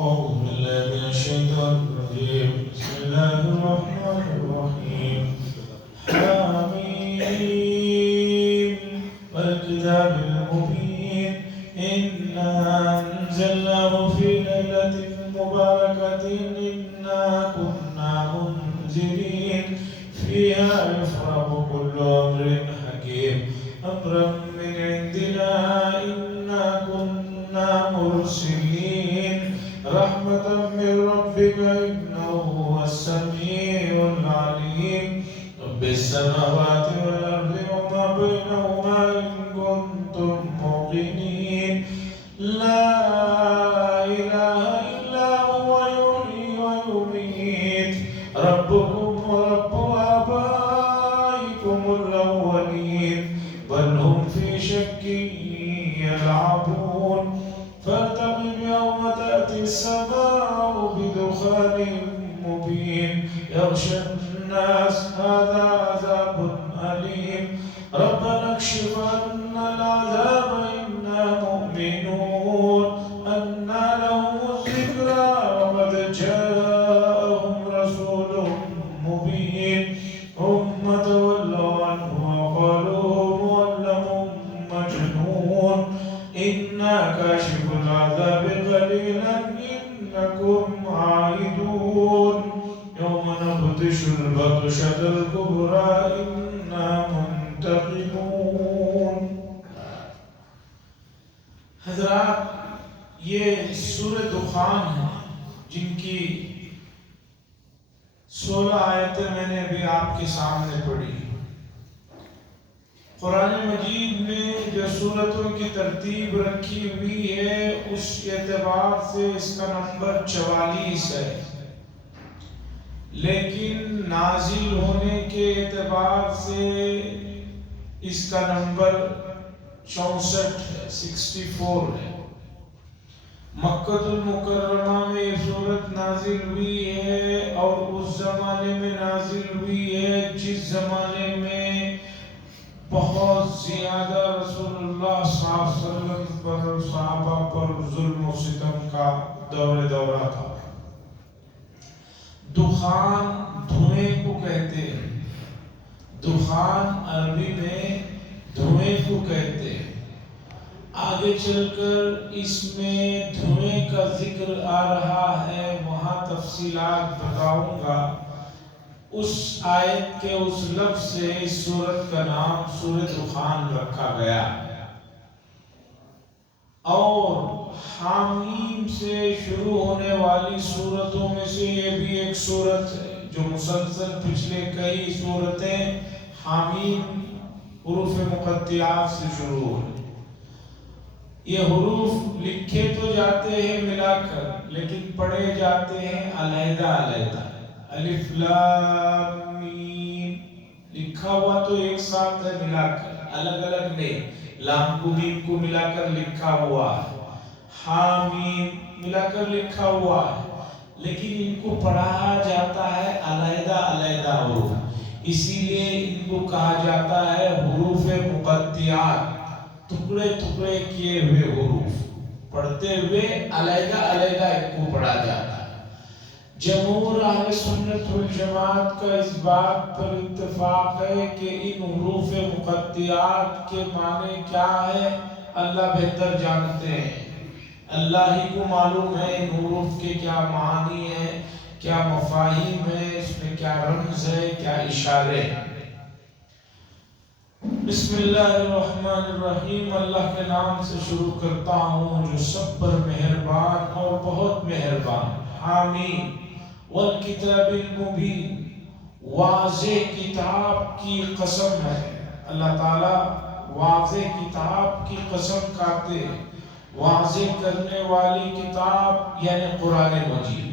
أعوذ بالله من الشيطان الرجيم. بسم الله الرحمن الرحيم. حميم والكتاب المبين إنا أنزلناه في ليلة مباركة إنا كنا منذرين فيها يفرق كل أمر حكيم أمرا من عندنا إنا كنا مرسلين رحمة من ربك إنه هو السميع العليم رب السماوات والأرض وما بينهما إن كنتم موقنين لا إله إلا هو يحيي ويميت ربكم ورب آبائكم الأولين بل هم في شك يلعبون فارتقب يوم تأتي السماء بدخان مبين يغشى الناس هذا عذاب أليم ربنا اكشف عنا العذاب إنا مؤمنون أنى لهم الذكرى وقد جاءهم رسول مبين ثم تولوا عنه وقالوا معلم مجنون إنا كاشف العذاب قليلا إنكم عائدون يوم نبطش البطشة الكبرى إنا منتقمون. حضرات یہ سورہ دخان ہے جن کی 16 آیتیں میں نے ابھی آپ کے سامنے پڑھی. قرآن مجید میں جو سورتوں کی ترتیب رکھی ہوئی ہے اس اعتبار سے اس کا نمبر 44 ہے، لیکن نازل ہونے کے اعتبار سے اس کا نمبر 64 ہے، 64 ہے. مکہ المکرمہ میں یہ سورت نازل ہوئی ہے اور اس زمانے میں نازل ہوئی ہے جس زمانے میں بہت زیادہ رسول اللہ صلی اللہ علیہ وسلم پر صحابہ پر ظلم و ستم کا دورہ تھا. دخان دھوئیں کو کہتے ہیں، دخان عربی میں دھوئیں کو کہتے ہیں. آگے چل کر اس میں دھوئیں کا ذکر آ رہا ہے، وہاں تفصیلات بتاؤں گا. اس آیت کے اس لفظ سے اس سورت کا نام سورہ دخان رکھا گیا. اور حامیم سے شروع ہونے والی سورتوں میں سے یہ بھی ایک سورت ہے جو مسلسل پچھلے کئی سورتیں حامیم حروف مقطعات سے شروع ہوئی. یہ حروف لکھے تو جاتے ہیں ملا کر لیکن پڑھے جاتے ہیں علیحدہ علیحدہ. الف لام میم لکھا ہوا تو ایک ساتھ ہے ملا کر، الگ الگ نہیں. لام کو میم کو ملا کر لکھا ہوا ہے، حامیم ملا کر لکھا ہوا ہے، لیکن ان کو پڑھا جاتا ہے علیحدہ علیحدہ حروف. اسی لیے ان کو کہا جاتا ہے حروف مقطعات، ٹکڑے ٹکڑے کیے ہوئے حروف، پڑھتے ہوئے علیحدہ علیحدہ ان کو پڑھا جاتا ہے. جمہور اہل سنت والجماعت کا اس بات پر اتفاق ہے کہ ان حروف مقطعات کے معنی کیا ہے اللہ بہتر جانتے ہیں. اللہ ہی کو معلوم ہے ان حروف کے کیا معنی ہیں، کیا مفاہیم ہیں، اس میں کیا رمز ہے، کیا اشارے ہیں. بسم اللہ الرحمن الرحیم. اللہ کے نام سے شروع کرتا ہوں جو سب پر مہربان اور بہت مہربان. حامیم والکتاب المبین، واضح کتاب کی قسم ہے. اللہ تعالیٰ واضح کتاب کی قسم کھاتے ہیں. واضح کرنے والی کتاب یعنی قرآن مجید.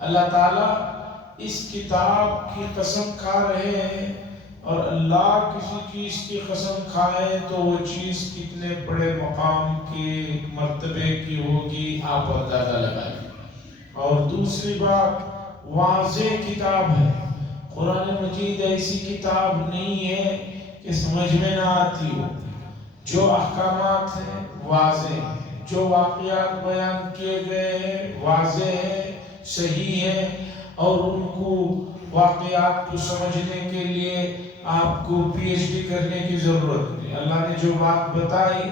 اللہ تعالیٰ اس کتاب کی قسم کھا رہے ہیں، اور اللہ کسی چیز کی قسم کھائے تو وہ چیز کتنے بڑے مقام کے مرتبے کی ہوگی آپ اندازہ لگائیں. اور دوسری بات واضح کتاب ہے. قرآن مجید ایسی کتاب نہیں ہے کہ سمجھ میں نہ آتی ہو. جو احکامات ہیں واضح ہیں، جو واقعات بیان کیے گئے ہیں واضح ہے، صحیح ہے، اور ان کو واقعات کو سمجھنے کے لیے آپ کو پی ایچ ڈی کرنے کی ضرورت نہیں۔ اللہ نے جو بات بتائی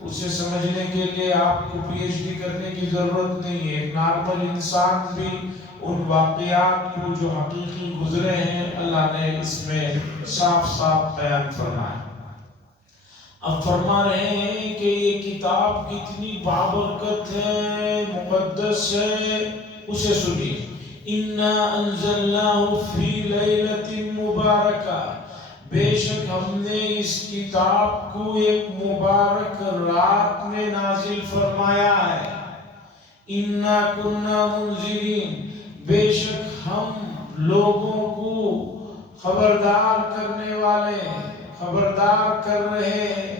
اسے سمجھنے کے لیے آپ کو پی ایچ ڈی کرنے کی ضرورت نہیں ہے۔ ایک نارمل انسان بھی ان واقعات کو جو حقیقی گزرے ہیں اللہ نے اس میں صاف صاف بیان فرمایا۔ اب فرما رہے ہیں کہ یہ کتاب کتنی بابرکت ہے، مقدس ہے، اسے سنیے۔ اِنَّا أَنزَلْنَاهُ فِي لَيْلَةٍ مُبَارَكَةٍ، بے شک ہم نے اس کتاب کو ایک مبارک رات میں نازل فرمایا ہے۔ اِنَّا كُنَّا مُنذِرِينَ، بے شک ہم لوگوں کو خبردار کرنے والے ہیں، خبردار کر رہے ہیں۔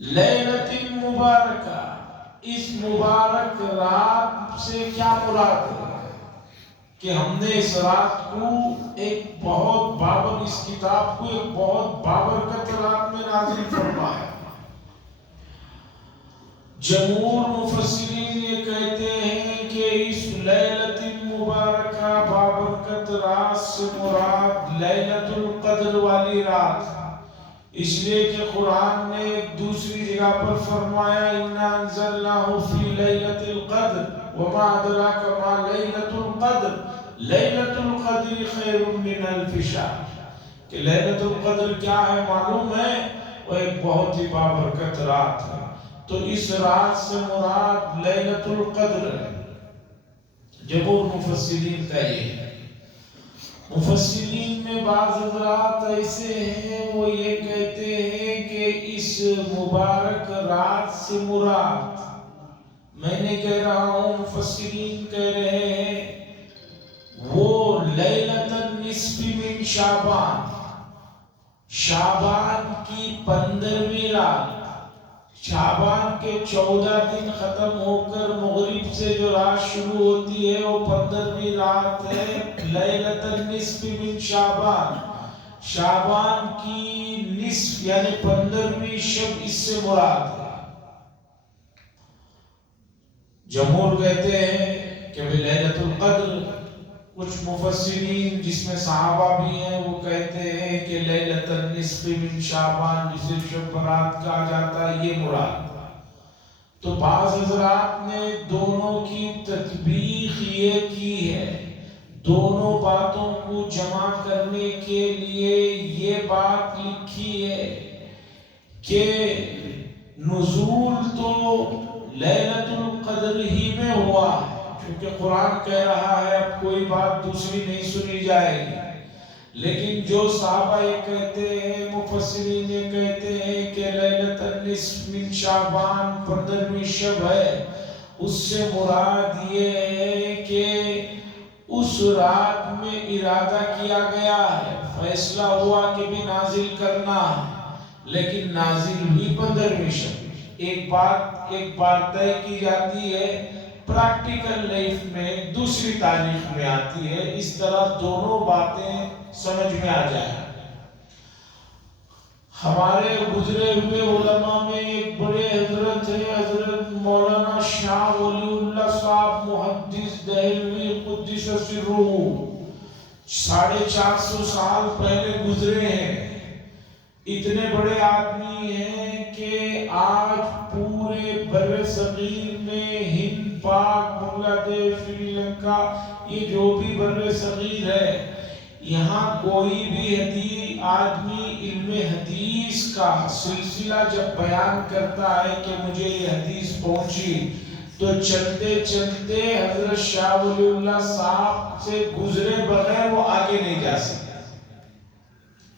لیلۃ مبارکہ، اس مبارک رات سے کیا مراد ہے کہ ہم نے اس رات کو ایک بہت اس کتاب کو ایک بہت بابرکت رات میں نازل فرمایا۔ جمہور مفسرین یہ کہتے ہیں کہ اس لیلۃ مبارکہ بابرکت رات سے مراد لیلۃ القدر والی رات، اس لیے کہ قرآن نے ایک دوسری جگہ پر فرمایا اِنَّا أَنزَلْنَاهُ فِي لَيْلَةِ الْقَدْرِ وَمَا أَدْرَاكَ مَا لَيْلَةُ الْقَدْرِ لَيْلَةُ الْقَدْرِ خَيْرٌ مِّنْ أَلْفِ شَهْرٍ، کہ لیلۃ القدر کیا ہے معلوم ہے؟ وہ ایک بہت ہی بابرکت رات ہے۔ تو اس رات سے مراد لیلۃ القدر ہے۔ جمہور مفسرین کا یہ ہے۔ مفسرین میں بعض حضرات ایسے ہیں وہ یہ کہتے ہیں کہ اس مبارک رات سے مراد، میں نے کہہ رہا ہوں مفسرین کہہ رہے ہیں وہ لیلۃ النصف من شعبان، شعبان کی 15ویں رات، شعبان کے 14 دن ختم ہو کر مغرب سے جو رات شروع ہوتی ہے وہ 15ویں رات ہے لیلۃ النصف من شعبان، شعبان کی نصف یعنی 15ویں شب اس سے مراد ہے۔ جمہور کہتے ہیں کہ لیلۃ القدر، کچھ مفسرین جس میں صحابہ بھی ہیں وہ کہتے ہیں کہ لیلۃ النصف من شعبان جسے شب برات کہا جاتا ہے یہ مراد۔ تو بعض حضرات نے دونوں کی تطبیق یہ کی ہے، دونوں باتوں کو جمع کرنے کے لیے یہ بات لکھی ہے کہ نزول تو لیلۃ القدر ہی میں ہوا ہے، کیونکہ قرآن کہہ رہا ہے اب کوئی بات دوسری نہیں سنی جائے گی۔ لیکن جو صحابہ یہ کہتے ہیں، مفسرین یہ کہتے ہیں کہ لیلۃ النصف من شعبان 15ویں شب ہے، اس سے مراد یہ ہے کہ اس رات میں ارادہ کیا گیا ہے، فیصلہ ہوا کہ بھی نازل کرنا ہے، لیکن نازل بھی 15ویں شب۔ ایک بات طے کی جاتی ہے پریکٹیکل لائف میں، دوسری تاریخ میں آتی ہے، اس طرح دونوں باتیں سمجھ میں آ جائیں۔ ہمارے گزرے ہوئے علماء میں ایک بڑے حضرت ہیں، حضرت مولانا شاہ ولی اللہ صاحب محدث دہلوی قدس سرہ، 450 سال پہلے گزرے ہیں۔ اتنے بڑے آدمی ہیں کہ آج پورے بر صغیر میں ہند، پاک، بنگلہ دیش، سری لنکا، یہ جو بھی بر صغیر ہے، یہاں کوئی بھی آدمی علم حدیث کا سلسلہ جب بیان کرتا ہے کہ مجھے یہ حدیث پہنچی، تو چلتے چلتے حضرت شاہ ولی اللہ صاحب سے گزرے بغیر وہ آگے نہیں جا سکتا۔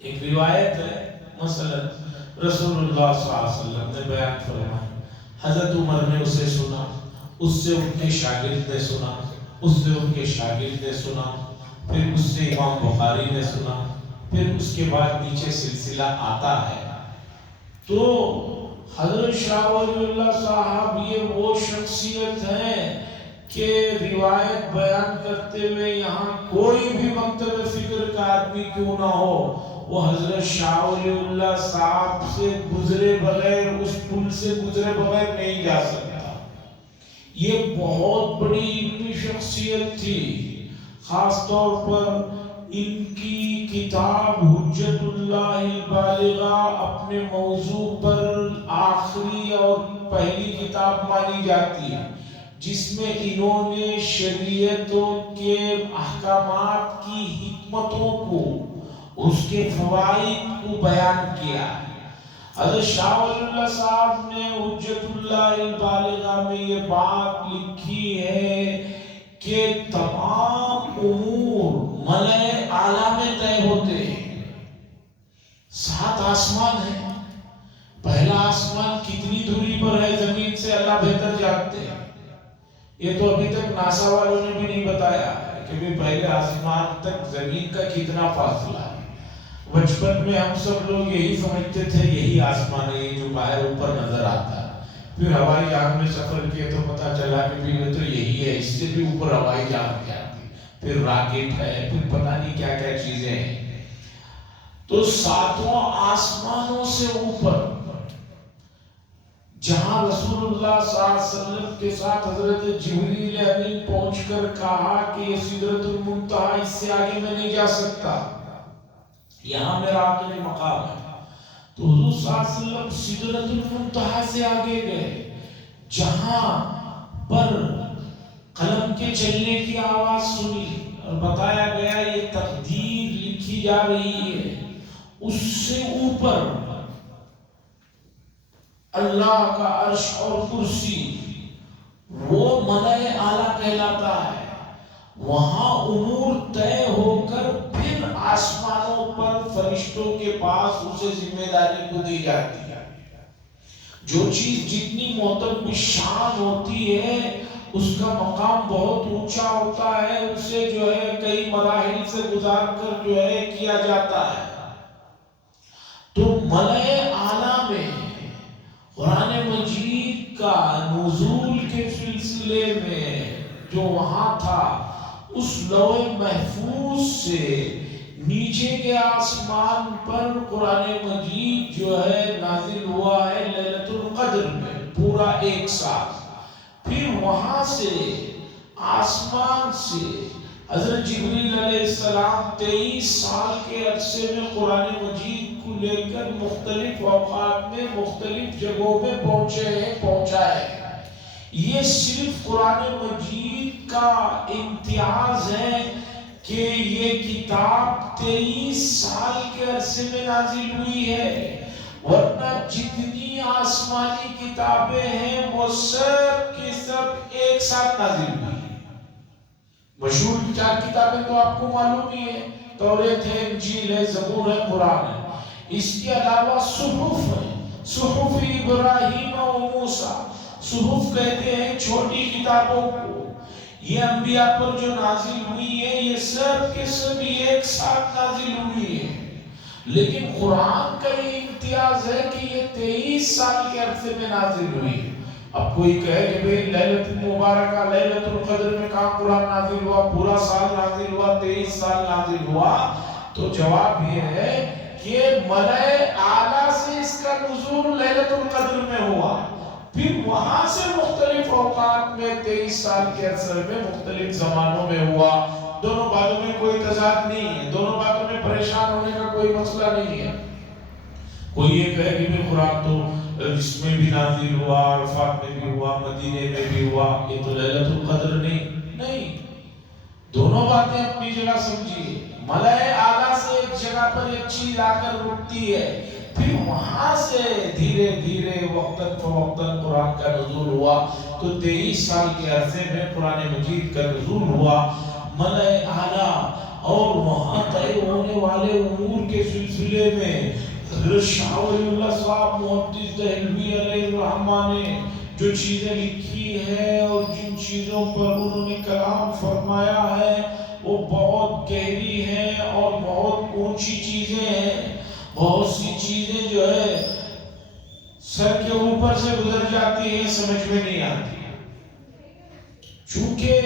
ایک روایت ہے، مثلا رسول اللہ صلی اللہ علیہ وسلم نے بیان فرمایا، حضرت عمر نے اسے سنا، اس سے ان کے شاگرد نے سنا، اس سے ان کے شاگرد نے سنا، پھر اس سے امام بخاری نے سنا، پھر اس کے بعد نیچے سلسلہ آتا ہے۔ تو حضرت شاہ ولی اللہ صاحب یہ وہ شخصیت ہیں کہ روایت بیان کرتے ہوئے یہاں کوئی بھی مکتب فکر کا آدمی کیوں نہ ہو، وہ حضرت شاہ ولی اللہ صاحب سے گزرے بغیر، اس پل سے گزرے بغیر نہیں جا سکتا۔ یہ بہت بڑی علمی شخصیت تھی، خاص طور پر ان کی کتاب حجت اللہ البالغہ اپنے موضوع پر آخری اور پہلی کتاب مانی جاتی ہے، جس میں انہوں نے شریعتوں کے احکامات کی حکمتوں کو، اس کے فوائد کو بیان کیا ہے۔ حضرت شاہ ولی اللہ صاحب نے حجت اللہ البالغہ میں یہ بات لکھی ہے کہ تمام امور ملأ اعلیٰ میں طے ہوتے ہیں۔ 7 آسمان ہیں، پہلا آسمان کتنی دوری پر ہے زمین سے اللہ بہتر جانتے ہیں۔ یہ تو ابھی تک ناسا والوں نے بھی نہیں بتایا کہ بھی پہلے آسمان تک زمین کا کتنا فاصلہ ہے۔ بچپن میں ہم سب لوگ یہی سمجھتے تھے یہی آسمان ہے جو باہر اوپر نظر آتا ہے، پھر ہوائی جہاز میں سفر کیے تو پتا چلا کہ بھی یہ تو یہی ہے، اس سے بھی اوپر ہوائی جہاز کیا آتی، پھر راکٹ ہے، پھر پتہ نہیں کیا کیا چیزیں ہیں۔ تو 7 آسمانوں سے اوپر جہاں رسول اللہ صلی اللہ علیہ وسلم کے ساتھ حضرت جبریل امین پہنچ کر کہا کہ یہ سدرۃ المنتہا، اس سے آگے میں نہیں جا سکتا، یہاں میرا آخری مقام ہے، تو حضور صلی اللہ علیہ وسلم سدرۃ المنتہا سے آگے گئے، جہاں پر قلم کے چلنے کی آواز سنی اور بتایا گیا یہ تقدیر لکھی جا رہی ہے۔ اس سے اوپر اللہ کا عرش اور کرسی، وہ ملأ اعلیٰ کہلاتا ہے۔ وہاں امور طے ہو کر پھر آسمانوں پر فرشتوں کے پاس اسے ذمہ داری کو دی جاتی ہے۔ جو چیز جتنی معتبر شان ہوتی ہے اس کا مقام بہت اونچا ہوتا ہے، اسے جو ہے کئی مراحل سے گزار کر جو ہے کیا جاتا ہے۔ تو ملأ اعلیٰ میں قرآن مجید کا نزول کے سلسلے میں جو وہاں تھا، اس لوح محفوظ سے نیچے کے آسمان پر قرآن مجید جو ہے نازل ہوا ہے لیلۃ القدر میں پورا 1 سال۔ پھر وہاں سے آسمان سے حضرت جبریل علیہ السلام 23 سال کے عرصے میں قرآن مجید کو لے کر مختلف اوقات میں مختلف جگہوں میں پہنچا ہے۔ یہ صرف قرآن مجید کا امتیاز ہے کہ یہ کتاب 23 سال کے عرصے میں نازل ہوئی ہے، ورنہ جتنی آسمانی کتابیں ہیں وہ سب کی سب ایک ساتھ نازل ہوئی۔ مشہور 4 کتابیں تو آپ کو معلوم ہی ہے، توریت ہے، انجیل ہے، زبور ہے، قرآن ہے۔ اس کے علاوہ صحف ہے، صحف ابراہیم و موسیٰ، صحف کہتے ہیں چھوٹی کتابوں کو۔ یہ انبیاء پر جو نازل ہوئی ہے یہ سب کے سب ایک ساتھ نازل ہوئی ہے، لیکن قرآن کا یہ امتیاز ہے کہ یہ 23 سال کے عرصے میں نازل ہوئی ہے۔ اب کوئی کہے کہ بھئی لیلۃ المبارکہ لیلۃ القدر میں کہاں قرآن نازل ہوا، پورا سال نازل ہوا، 23 سال نازل ہوا، تو جواب یہ ہے کہ ملأ اعلیٰ سے اس کا نزول لیلۃ القدر میں ہوا، پھر وہاں سے مختلف اوقات میں 23 سال کے عرصے میں مختلف زمانوں میں ہوا۔ دونوں باتوں میں کوئی تضاد نہیں ہے، دونوں باتوں میں پریشان ہونے کا کوئی مسئلہ نہیں ہے۔ کوئی یہ کہے کہ قرآن تو اس میں بھی نازل ہوا، عرفات میں بھی ہوا، مدینے میں بھی ہوا، یہ تو لیلۃ القدر نہیں، دونوں باتیں اپنی جگہ سمجھیے۔ ملأ اعلیٰ سے ایک جگہ پر ایک چیز آ کر رکتی ہے، پھر وہاں سے دھیرے دھیرے وقتاً فوقتاً قرآن کا نزول ہوا، تو 23 سال کے عرصے میں قرآن مجید کا نزول ہوا۔ ملأ اعلیٰ اور وہاں طے ہونے والے امور کے سلسلے میں حضرت شاہ ولی اللہ صاحب محدث دہلوی علیہ الرحمہ نے جو چیزیں لکھی ہیں اور جن چیزوں پر انہوں نے کلام فرمایا ہے وہ بہت گہری ہیں اور بہت اونچی چیزیں ہیں۔ بہت سی چیزیں جو ہے سر کے اوپر سے گزر جاتی ہیں، سمجھ میں نہیں آتی، چونکہ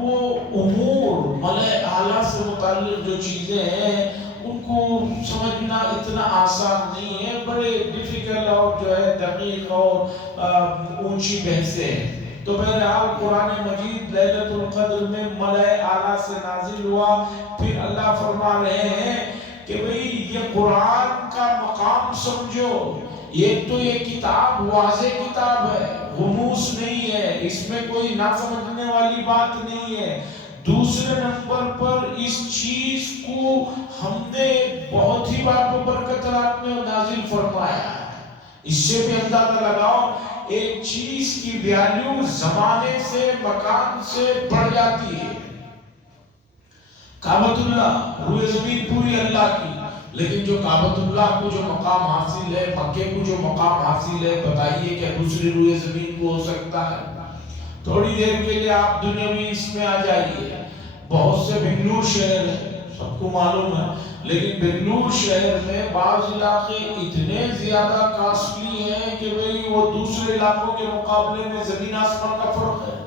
وہ امور ملائے اعلیٰ سے متعلق جو چیزیں ہیں ان کو سمجھنا اتنا آسان نہیں ہے، بڑے ڈیفیکلٹ اور جو ہے دقیق اور اونچی بحثیں ہیں۔ تو بہرحال قرآن مجید لیلۃ القدر میں ملائے اعلیٰ سے نازل ہوا۔ پھر اللہ فرما رہے ہیں کہ بھئی یہ قرآن کا مقام سمجھو، یہ تو یہ کتاب واضح کتاب ہے، غموس نہیں ہے، اس میں کوئی نہ سمجھنے والی بات نہیں ہے۔ دوسرے نمبر پر اس چیز کو ہم نے بہت ہی بابرکت رات میں نازل فرمایا ہے۔ اس سے بھی اندازہ لگاؤ ایک چیز کی ویلیو زمانے سے مکان سے بڑھ جاتی ہے۔ کعبۃ اللہ روئے زمین پوری اللہ کی، لیکن جو کعبۃ اللہ کو جو مقام حاصل ہے، مکے کو جو مقام حاصل ہے، بتائیے کہ دوسری روئے زمین کو ہو سکتا ہے؟ تھوڑی دیر کے لیے آپ دنیاوی اس میں آ جائیے، بہت سے بنگلور شہر ہے، سب کو معلوم ہے، لیکن بنگلور شہر میں بعض علاقے اتنے زیادہ کاسٹلی ہیں کہ بھئی وہ دوسرے علاقوں کے مقابلے میں زمین آسمان کا فرق ہے۔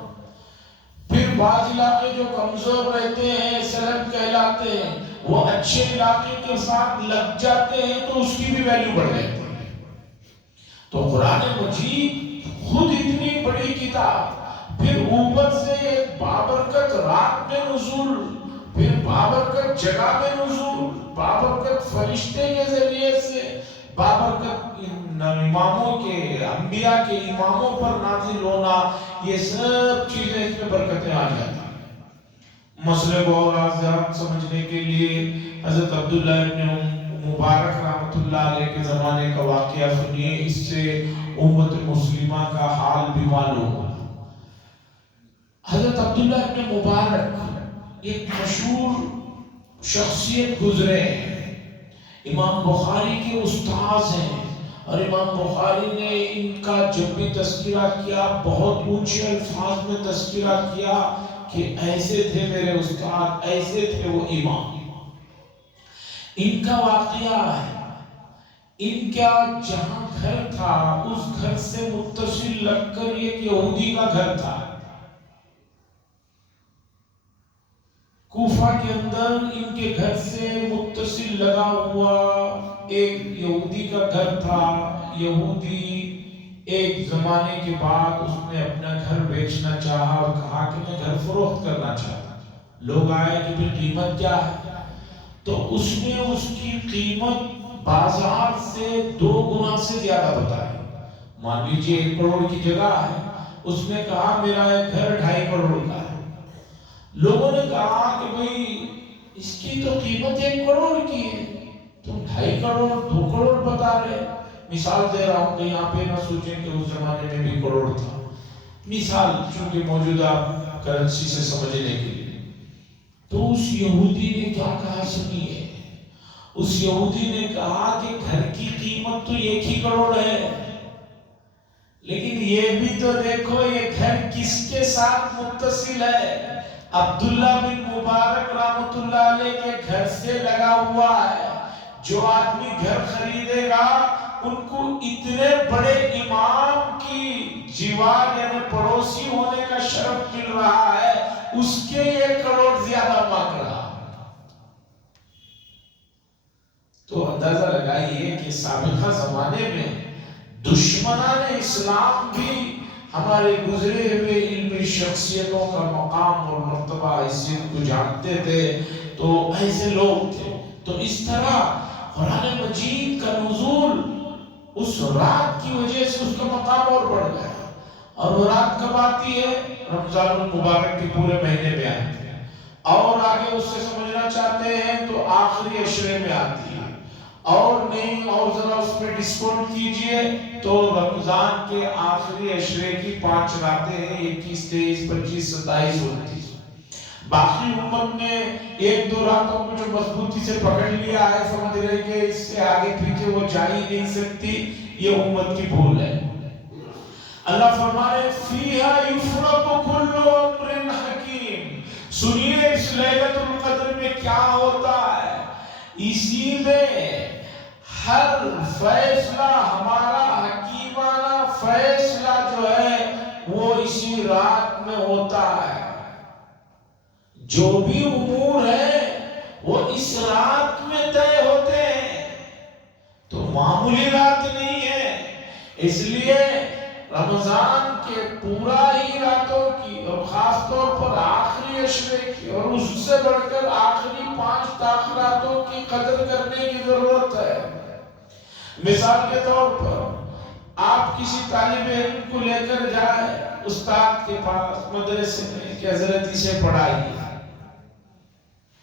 پھر بعض علاقے جو کمزور رہتے ہیں، سرحد کہلاتے ہیں، وہ اچھے علاقے کے ساتھ لگ جاتے ہیں تو اس کی بھی ویلیو بڑھ جاتی ہے۔ تو قرآن مجید خود اتنی بڑی کتاب، پھر اوپر سے ایک بابرکت رات میں نزول، پھر بابرکت جگہ میں نزول، بابرکت فرشتے کے ذریعے سے، بابرکت اماموں کے، انبیاء کے اماموں پر نازل ہونا، یہ سب چیزیں اس میں برکتیں آ جاتی ہیں۔ مسئلے کو اور آزاد سمجھنے کے لیے حضرت عبداللہ ابن مبارک رحمۃ اللہ علیہ کے زمانے کا واقعہ سنیے، اس سے امت مسلمہ کا حال بھی معلوم ہو۔ حضرت عبداللہ ابن مبارک ایک مشہور شخصیت گزرے ہیں، امام بخاری کے استاذ ہیں، اور امام بخاری نے ان کا جب بھی تذکرہ کیا بہت اونچے الفاظ میں تذکرہ کیا کہ ایسے تھے میرے استاد، ایسے تھے وہ امام۔ ان کا واقعہ ہے، ان کا جہاں گھر تھا اس گھر سے متصل لگ کر ایک یہودی کا گھر تھا۔ کوفہ کے اندر ان کے گھر سے متصل لگا ہوا ایک یہودی کا گھر تھا۔ یہودی ایک زمانے کے بعد اس نے اپنا گھر بیچنا چاہا اور کہا کہ میں گھر فروخت کرنا چاہتا۔ لوگ آئے کہ پھر قیمت کیا ہے؟ تو اس نے اس کی قیمت بازار سے 2 گنا سے زیادہ بتائی۔ مان لیجیے 1 کروڑ کی جگہ ہے، اس نے کہا میرا ایک گھر 2.5 کروڑ کا ہے۔ لوگوں نے کہا کہ بھئی اس کی تو قیمت 1 کروڑ کی ہے، تم 2.5 کروڑ 2 کروڑ بتا رہے۔ مثال دے رہا ہوں کہ یہاں پہ نہ سوچیں کہ اس زمانے میں بھی کروڑ تھا، مثال چونکہ موجودہ کرنسی سے سمجھنے کے لیے۔ تو اس یہودی نے کیا کہا سنیے، اس یہودی نے کہا کہ گھر کی قیمت تو 1 کروڑ ہے، لیکن یہ بھی تو دیکھو یہ گھر کس کے ساتھ متصل ہے؟ عبداللہ بن مبارک رحمۃ اللہ علیہ کے گھر سے لگا ہوا ہے۔ جو آدمی گھر خریدے گا ان کو اتنے بڑے امام کی جیوار یعنی پڑوسی ہونے کا شرف مل رہا ہے، اس کے 1 کروڑ زیادہ مانگ رہا۔ تو اندازہ لگائیے کہ سابقہ زمانے میں دشمنان اسلام بھی ہمارے گزرے ہوئے علمی شخصیتوں کا مقام اور مرتبہ حیثیت کو جانتے تھے، تو ایسے لوگ تھے۔ تو اس طرح قرآن مجید کا نزول اس رات کی وجہ سے اس کا مقام اور بڑھ گیا، اور وہ رات کب آتی ہے؟ رمضان المبارک کے پورے مہینے میں آتی ہے، اور آگے اس سے سمجھنا چاہتے ہیں تو آخری عشرے میں آتی ہے، اور نہیں اور ذرا اس میں ڈسکاؤنٹ کیجئے تو رمضان کے آخری عشرے کی 5 راتیں ہیں، 21 23 25 27 29۔ باقی امت نے 1-2 راتوں کو جو مضبوطی سے پکڑ لیا ہے، سمجھ رہے کہ اس سے آگے پیچھے وہ جا ہی نہیں سکتی، یہ امت کی بھول ہے۔ اللہ فرمائے فیہا یفرق کل امر حکیم، سنیے اس لیلۃ القدر میں کیا ہوتا ہے، اسی میں ہر فیصلہ، ہمارا حکیمانہ فیصلہ جو ہے وہ اسی رات میں ہوتا ہے۔ جو بھی امور ہے وہ اس رات میں طے ہوتے ہیں، تو معمولی رات نہیں ہے۔ اس لیے رمضان کے پورا ہی راتوں کی اور خاص طور پر آخری عشرے کی اور اس سے بڑھ کر آخری 5 تاخیراتوں کی قدر کرنے کی ضرورت ہے۔ مثال کے طور پر آپ کسی طالب علم کو لے کر جائیں استاد کے پاس مدرسے میں کہ حضرت اسے پڑھائیے،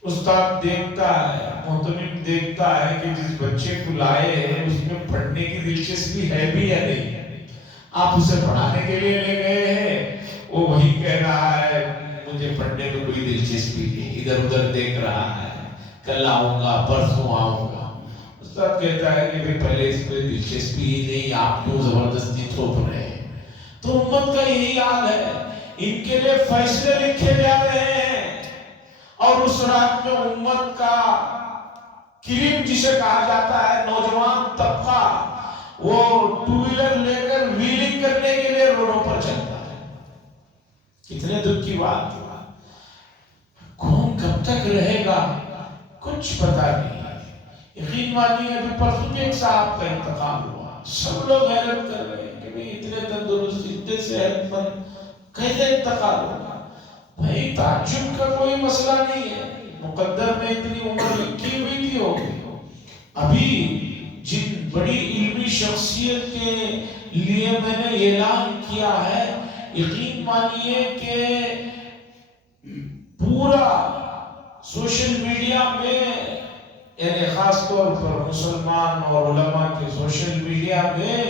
استاد دیکھتا ہے، محتمم دیکھتا ہے کہ جس بچے کو لائے ہیں اس میں پڑھنے کی دلچسپی ہے بھی یا نہیں۔ آپ اسے پڑھانے کے لیے لے گئے ہیں، وہ وہی کہہ رہا ہے مجھے پڑھنے میں کوئی دلچسپی نہیں، ادھر ادھر دیکھ رہا ہے، کل آؤں گا پرسوں آؤں گا۔ استاد کہتا ہے کہ پہلے اس میں دلچسپی ہی نہیں، آپ کیوں زبردستی تھوپ رہے ہیں؟ تو امت کا یہی حال ہے، ان کے لیے فیصلے لکھے جا رہے ہیں، اور اس رات میں امت کا کریم جسے کہا جاتا ہے نوجوان طبقہ، وہ ٹو ویلر لے کر ویلنگ کرنے کے لیے روڈوں پر چلتا ہے۔ کتنے دکھ کی بات ہے، کون کب تک رہے گا کچھ پتہ نہیں۔ یقین مانیے ابھی پرسوں ایک صاحب کا انتقال ہوا، سب لوگ حیرت کر رہے ہیں کہ اتنے تندرست اتنے صحت مند کیسے انتقال ہوگا؟ بھائی تعجب کا کوئی مسئلہ نہیں ہے، مقدر میں اتنی عمر لکھی ہوئی تھی ہوگی۔ ابھی جن بڑی علمی شخصیت کے لیے میں نے اعلان کیا ہے، یقین مانیے کہ پورا سوشل میڈیا میں، یعنی خاص طور پر مسلمان اور علماء کے سوشل میڈیا میں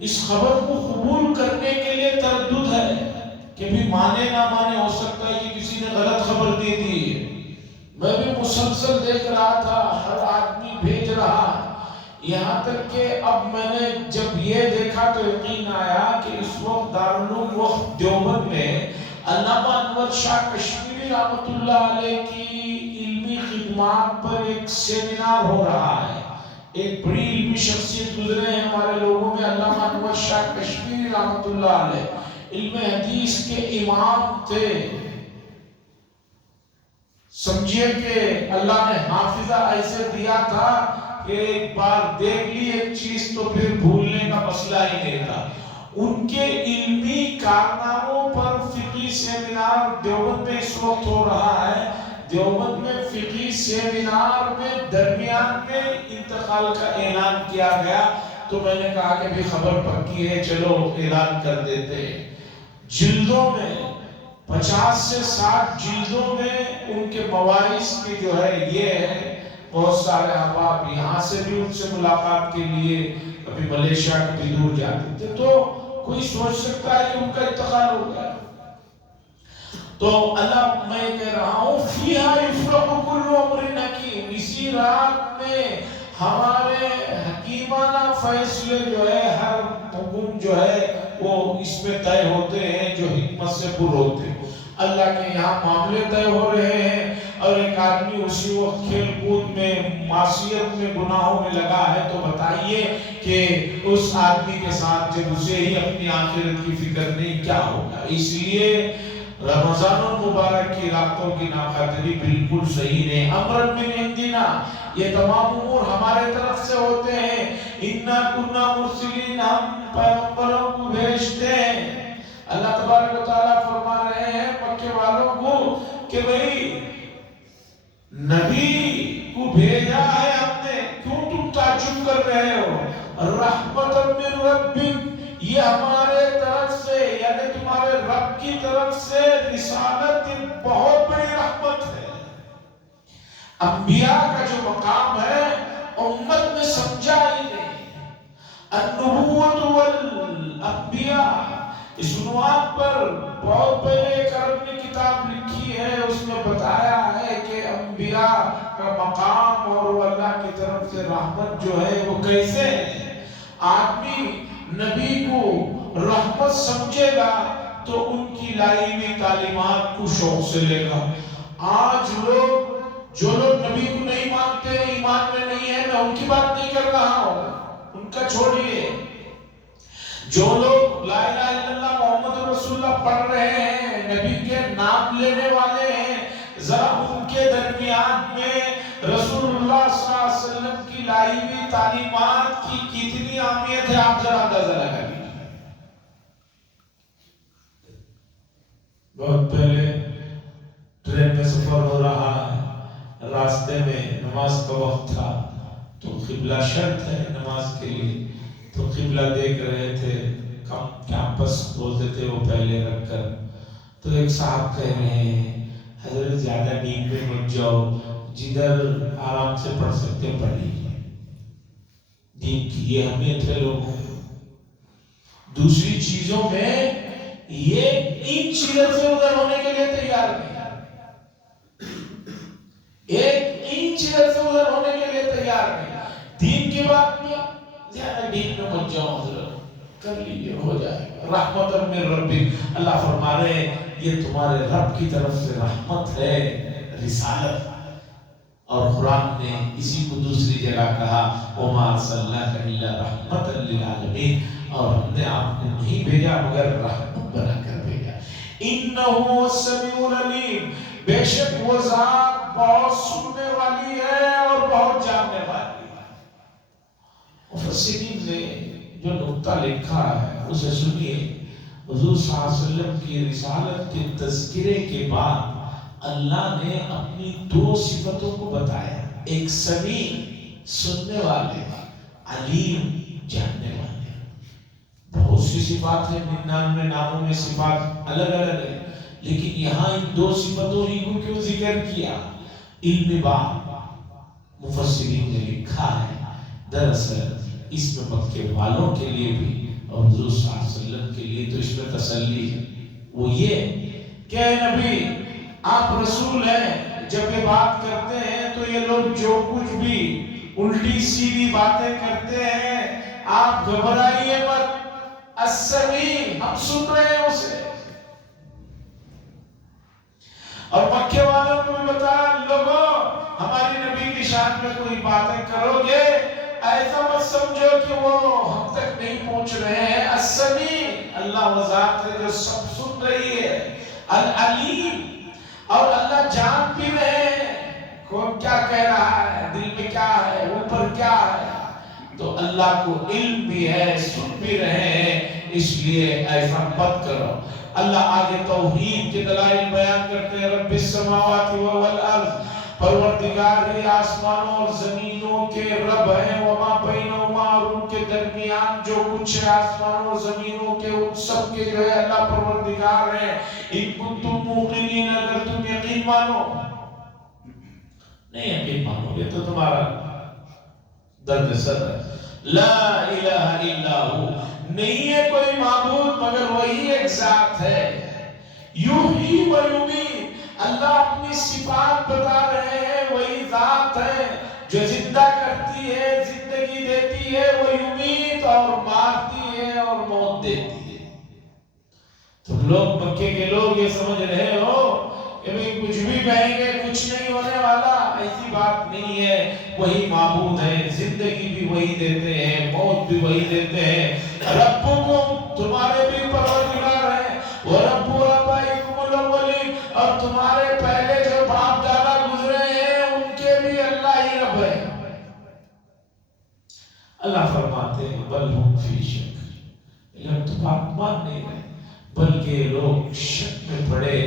اس خبر کو قبول کرنے کے لیے تردد ہے کہ بھی مانے نہ مانے، ہو سکتا ہے کہ کسی نے غلط خبر دے دی ہے۔ میں بھی مسلسل دیکھ رہا تھا، ہر آدمی بھیج رہا، یہاں تک کہ اب میں نے جب یہ دیکھا تو یقین آیا کہ اس وقت دارالعلوم وقت دیوبند میں علامہ انور شاہ کشمیری رحمۃ اللہ علیہ کی علمی خدمات پر ایک سیمینار ہو رہا ہے۔ ایک بڑی علمی شخصیت گزرے ہیں ہمارے لوگوں میں، علامہ انور شاہ کشمیری رحمۃ اللہ علیہ علم حدیث کے امام تھے۔ سمجھئے کہ اللہ نے حافظہ ایسے دیا تھا کہ ایک بار دیکھ لی ایک چیز تو پھر بھولنے کا مسئلہ ہی نہیں تھا۔ ان کے علمی کارناموں پر فقہی سیمینار دیوبند میں اس وقت ہو رہا ہے۔ دیوبند میں فقہی سیمینار میں درمیان میں انتقال کا اعلان کیا گیا، تو میں نے کہا کہ بھی خبر پکی ہے، چلو اعلان کر دیتے ہیں۔ جلدوں میں 50 سے 60 جلدوں میں ان کے مواعظ کی جو ہے یہ ہے۔ بہت سارے احباب یہاں سے بھی ان سے ملاقات کے لیے کبھی ملیشیا کبھی دور جاتے تھے، تو کوئی سوچ سکتا ہے کہ ان کا انتقال ہو گیا۔ تو اللہ میں کہہ رہا ہوں فیہا یفرق کل امر حکیم، اسی رات میں ہمارے حکیمانہ فیصلے جو ہے، ہر حکم جو ہے وہ اس میں طے ہوتے ہیں جو حکمت سے پر ہوتے ہیں۔ اللہ کے یہاں معاملے طے ہو رہے ہیں، اور ایک آدمی اسی وقت کھیل کود میں، معصیت میں، گناہوں میں لگا ہے، تو بتائیے کہ اس آدمی کے ساتھ جب اسے ہی اپنی آخرت کی فکر نہیں کیا ہوگا۔ اس لیے رمضان المبارک کی راتوں کی ناقدری بالکل صحیح نہیں۔ امر من عندنا، یہ تمام امور ہمارے طرف سے ہوتے ہیں۔ انا کنا مرسلین، ہم پیغمبروں کو بھیجتے ہیں۔ اللہ تبارک و تعالیٰ فرما رہے ہیں مکے والوں کو کہ بھئی نبی کو بھیجا ہے ہم نے، کیوں تم تعجب کر رہے ہو؟ رحمت من ربک، یہ ہمارے طرف سے، یعنی تمہارے رب کی طرف سے رسالت ایک بہت بڑی رحمت ہے۔ انبیاء کا جو مقام ہے امت میں سمجھا ہی نہیں۔ النبوت والانبیاء، اس عنوان پر بہت پہلے ایک عرب نے کتاب لکھی ہے، اس میں بتایا ہے کہ انبیاء کا مقام اور وہ اللہ کی طرف سے رحمت جو ہے وہ کیسے ہے۔ آدمی نبی کو رحمت سمجھے گا تو ان کی لائی ہوئی تعلیمات کو شوق سے لے گا۔ آج لوگ، جو لوگ نبی کو نہیں مانتے، ایمان میں نہیں ہے، میں ان کی بات نہیں کر رہا ہوں، ان کا چھوڑیے۔ جو لوگ لا الہ الا اللہ محمد رسول اللہ پڑھ رہے ہیں، نبی کے نام لینے والے ہیں، بتائی ہوئی تعلیمات کی کتنی اہمیت ہے آپ ذرا اندازہ لگا لیجیے۔ بہت پہلے ٹرین میں سفر ہو رہا ہے، راستے میں نماز کا وقت تھا تو قبلہ شرط ہے نماز کے لیے، تو قبلہ دیکھ رہے تھے، کیمپس بولتے تھے وہ پہلے رکھ کر، تو ایک صاحب کہہ رہے ہیں حضرت زیادہ ڈیپ میں مت جاؤ، جدھر آرام سے پڑھ سکتے پڑھ لیجیے۔ دین کی یہ اہمیت ہے لوگوں، دوسری چیزوں میں یہ ان چیزوں سے ادھر ہونے کے لیے تیار نہیں، ایک ان چیزوں سے ادھر ہونے کے لیے تیار نہیں۔ دین کی بات میں زیادہ دین میں مت جاؤ، حضرت کر لیجیے ہو جائے گا، رحمت من ربک، اللہ فرما رہے ہیں یہ تمہارے رب کی طرف سے رحمت ہے، رسالت۔ اور قرآن نے اسی کو دوسری جگہ کہا وما ارسلناک الا رحمۃ للعالمین، اور ہم نے آپ کو نہیں بھیجا مگر رحمت بنا کر بھیجا۔ انہ السمیع العلیم، بے شک وہ ذات بہت سننے والی ہے اور بہت جاننے والی ہے۔ مفسرین نے جو نقطہ لکھا ہے اسے سنیے۔ حضور صلی اللہ علیہ وسلم کی رسالت کے تذکرے کے بعد اللہ نے اپنی دو صفتوں کو بتایا، ایک سمیع سننے والے، علیم جاننے والے۔ بہت سی صفات ہیں، 99 ناموں میں صفات الگ الگ ہیں، لیکن یہاں ان دو صفتوں ہی کو کیوں ذکر کیا؟ علم بات مفسرین نے لکھا ہے دراصل اس میں مکے والوں کے لیے بھی اور حضور صلی اللہ علیہ وسلم کے لیے تو اس میں تسلی ہے، وہ یہ کہ اے نبی آپ رسول ہیں، جب یہ بات کرتے ہیں تو یہ لوگ جو کچھ بھی الٹی سیدھی باتیں کرتے ہیں آپ گھبرائیے مت، السمیع ہم سن رہے ہیں اسے۔ اور مکے والوں کو بھی بتایا لوگوں ہماری نبی کی شان میں کوئی باتیں کرو گے ایسا مت سمجھو کہ وہ ہم تک نہیں پہنچ رہے ہیں، السمیع اللہ وہ ذات ہے جو سب سن رہی ہے، العلیم اور اللہ جان بھی رہے ہیں کون کیا کہہ رہا ہے، دل میں کیا ہے، اوپر کیا ہے، تو اللہ کو علم بھی ہے، سن بھی رہے ہیں، اس لیے ایسا مت کرو۔ اللہ آگے توحید کے دلائل بیان کرتے ہیں، رب السماوات والارض، پروردگار ہی آسمانوں اور زمینوں کے رب ہیں، وما بینہما اور ان کے درمیان جو کچھ ہے آسمانوں اور زمینوں کے ان سب کے جو ہے اللہ پروردگار ہیں، ان کنتم موقنین اگر تم یقین مانو، نہیں یقین مانو یہ تو تمہارا درد سر ہے۔ لا الہ الا ہو، نہیں ہے کوئی معبود مگر وہی ایک ذات ہے، یحیی و یمیت، اللہ اپنی صفات بتا رہے ہیں، وہی ذات ہے جو زندہ کرتی ہے، زندگی دیتی ہے، وہ یمیت اور مارتی ہے اور موت دیتی ہے۔ تم لوگ مکے کے لوگ یہ سمجھ رہے ہو کہ بھئی کچھ بھی کہیں گے کچھ نہیں ہونے والا، ایسی بات نہیں ہے، وہی معبود ہے، زندگی بھی وہی دیتے ہیں، موت بھی وہی دیتے ہیں۔ ربکم تمہارے بھی پروردگار ہیں، وَرَبُّ آبَائِكُمُ الْأَوَّلِينَ اور تمہارے پہلے جو باپ دادا گزرے ہیں ان کے بھی اللہ ہی رب ہے۔ اللہ فرماتے ہیں بل ہم فی شک، لیکن تو بات مان نہیں رہے بلکہ لوگ شک میں پڑے،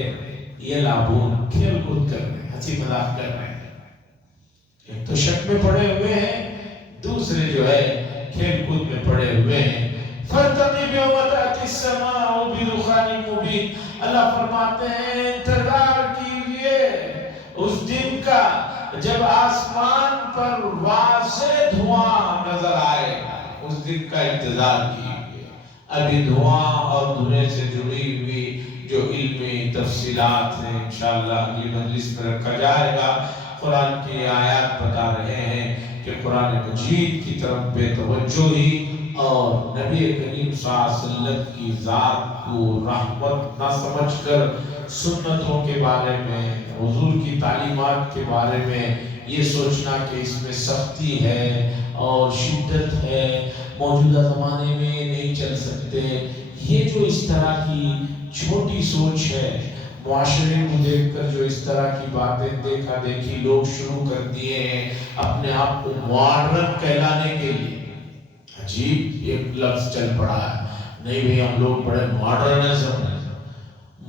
یہ لابون کھیل کود کر رہے ہیں، ہنسی مذاق کر رہے ہیں، ایک تو شک میں پڑے ہوئے ہیں، دوسرے جو ہے کھیل کود میں پڑے ہوئے ہیں۔ فَارْتَقِبْ يَوْمَ تَأْتِي السَّمَاءُ بِدُخَانٍ مُبِينٍ، اللہ فرماتے ہیں انتظار کیجئے اس دن کا جب آسمان پر واضح دھواں نظر آئے گا، اس دن کا انتظار کیجئے۔ ابھی دھواں اور دھویں سے جڑی ہوئی جو علمی تفصیلات ہیں انشاءاللہ اگلی مجلس میں رکھا جائے گا۔ قرآن کی آیات بتا رہے ہیں کہ قرآن مجید کی طرف بے توجہی اور نبی کریم صلی اللہ علیہ وسلم کی ذات کو رحمت نہ سمجھ کر سنتوں کے بارے میں، حضور کی تعلیمات کے بارے میں یہ سوچنا کہ اس میں سختی ہے اور شدت ہے، موجودہ زمانے میں نہیں چل سکتے، یہ جو اس طرح کی چھوٹی سوچ ہے معاشرے کو دیکھ کر جو اس طرح کی باتیں دیکھا دیکھی لوگ شروع کر دیے ہیں اپنے آپ کو ماڈرن کہلانے کے لیے. عجیب ایک لفظ چل پڑا ہے. نہیں بھئی ہم لوگ بڑے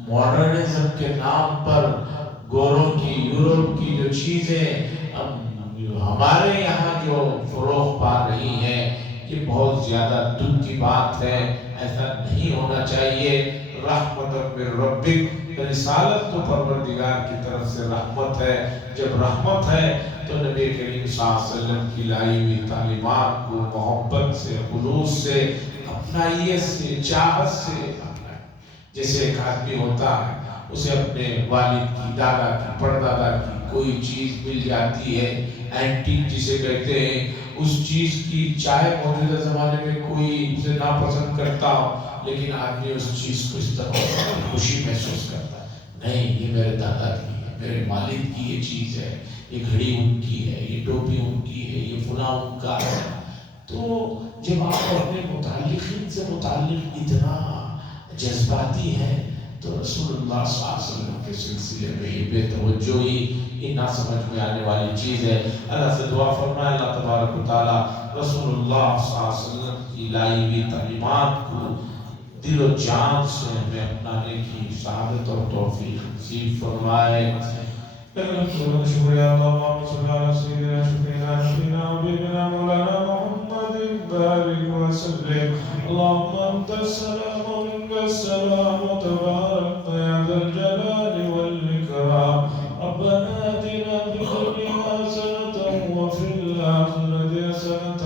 ماڈرنزم کے نام پر گوروں کی یورپ کی جو چیزیں ہمارے یہاں جو فروغ پا رہی ہیں یہ بہت زیادہ دکھ کی بات ہے. ایسا نہیں ہونا چاہیے. رحمت من ربک، رسالت تو پروردگار کی طرف سے رحمت ہے. جب رحمت ہے تو نبی کریم صلی اللہ علیہ وسلم کی لائی ہوئی تعلیمات کو محبت سے خلوص سے اپنائیت سے چاہت سے اپنائیے. جیسے ایک آدمی ہوتا ہے اسے اپنے والد کی دادا کی پردادا کی کوئی چیز مل جاتی ہے اینٹیک جسے کہتے ہیں، اس چیز کی چاہے موجودہ زمانے میں کوئی اسے ناپسند کرتا ہو لیکن آدمی اس چیز کو اس طرح خوشی محسوس کرتا ہے. نہیں یہ میرے دادا کی ہے، میرے والد کی یہ چیز ہے، یہ گھڑی ان کی ہے، یہ ٹوپی ان کی ہے، یہ فلاں ان کا ہے. تو جب آپ اپنے متعلقین سے متعلق اتنا جذباتی ہیں تو رسول اللہ صلی اللہ علیہ وسلم کے سلسلے میں یہ بے توجہی یہ نہ سمجھ میں آنے والی چیز ہے. اللہ سے دعا فرمائے اللہ تبارک و تعالیٰ رسول اللہ صلی اللہ علیہ وسلم کی لائی ہوئی تعلیمات کو دل و جان سے ہمیں اپنانے کی سعادت اور توفیق نصیب فرمائے. شکریہ. اللہم صلی علی سیدنا شفیعنا نبینا حبیبنا مولانا محمد بارک وسلم. اللہم انت السلام ومنک السلام تبارک یا ذا الجلال والاکرام. ربنا آتنا فی الدنیا حسنة وفی الآخرة حسنة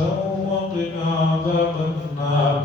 وقنا عذاب النار.